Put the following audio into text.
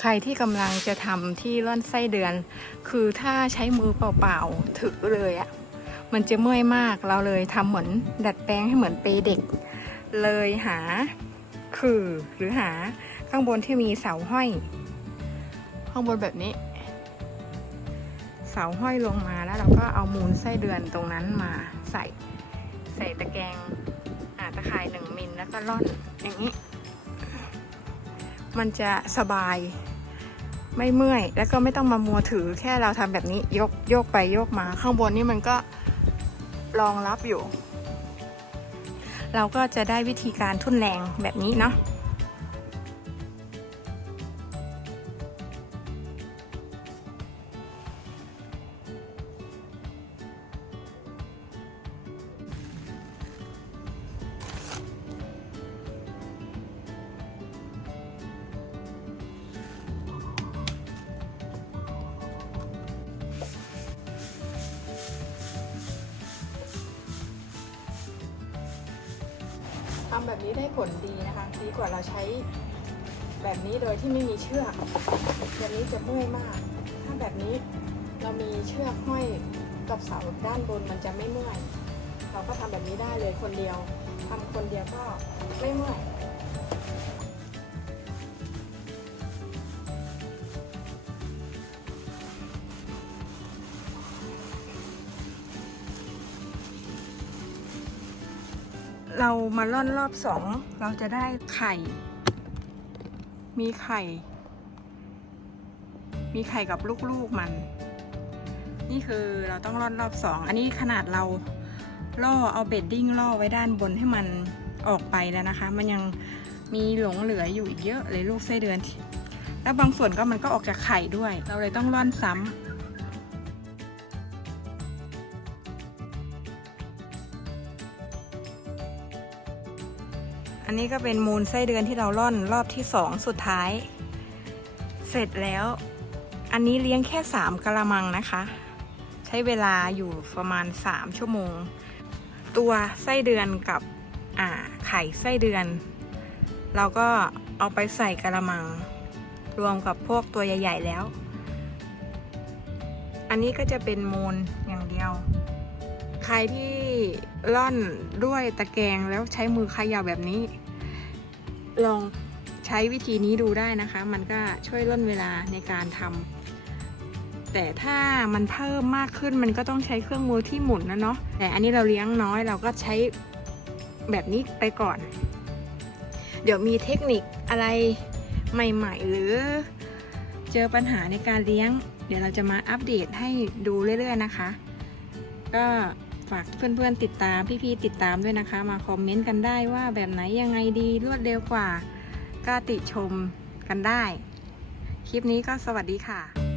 ใครที่กำลังจะทำที่ร่อนไส้เดือน คือถ้าใช้มือเปล่าๆถือเลยอะ่ะมันจะเมื่อยมากเราเลยทำเหมือนดัดแปลงให้เหมือนเปเด็ก เลยหาคือหรือหาข้างบนที่มีเสาห้อย ข้างบนแบบนี้ เสาห้อยลงมาแล้วเราก็เอามูลไส้เดือนตรงนั้นมาใส่ ใส่ตะแกรงอ่าตะข่ายหนึ่งมิลแล้วก็ร่อนอย่างนี้ มันจะสบาย ไม่เมื่อย แล้วก็ไม่ต้องมามัวถือแค่เราทำแบบนี้ยกโยกไปโยกมา ข้างบนนี่มันก็รองรับอยู่ เราก็จะได้วิธีการทุ่นแรงแบบนี้เนาะ ทำแบบนี้ได้ผลดีนะคะ ดีกว่าเราใช้แบบนี้โดยที่ไม่มีเชือกแบบนี้จะเมื่อยมาก ถ้าแบบนี้เรามีเชือกห้อยกับเสาด้านบนมันจะไม่เมื่อย เราก็ทำแบบนี้ได้เลยคนเดียวทำคนเดียวก็ไม่เมื่อย เรามาล่อนรอบสองเราจะได้ไข่ มีไข่ มีไข่กับลูกๆมัน นี่คือเราต้องร่อนรอบสองอันนี้ขนาดเราล่อเอาเบดดิ้งล่อไว้ด้านบนให้มันออกไปแล้วนะคะ มันยังมีหลงเหลืออยู่อีกเยอะเลยลูกไส้เดือน แล้วบางส่วนก็มันก็ออกจากไข่ด้วย เราเลยต้องร่อนซ้ำ อันนี้ก็เป็นมูลไส้เดือนที่เราล่อนรอบที่สองสุดท้าย เสร็จแล้ว อันนี้เลี้ยงแค่สามกะละมังนะคะ ใช้เวลาอยู่ประมาณสามชั่วโมง ตัวไส้เดือนกับอ่าไข่ไส้เดือน เราก็เอาไปใส่กะละมัง รวมกับพวกตัวใหญ่ ๆ แล้ว อันนี้ก็จะเป็นมูลอย่างเดียวใครที่ล่อนด้วยตะแกรงแล้วใช้มือขย่าแบบนี้ ลองใช้วิธีนี้ดูได้นะคะ มันก็ช่วยล่นเวลาในการทำแต่ถ้ามันเพิ่มมากขึ้นมันก็ต้องใช้เครื่องมือที่หมุนนะเนาะแต่อันนี้เราเลี้ยงน้อยเราก็ใช้แบบนี้ไปก่อน เดี๋ยวมีเทคนิคอะไรใหม่ๆ หรือเจอปัญหาในการเลี้ยง เดี๋ยวเราจะมาอัปเดตให้ดูเรื่อยๆนะคะ ก็ ฝากเพื่อนๆติดตามพี่ๆติดตามด้วยนะคะ มาคอมเมนต์กันได้ว่าแบบไหนยังไงดีรวดเร็วกว่ากล้าติชมกันได้ คลิปนี้ก็สวัสดีค่ะ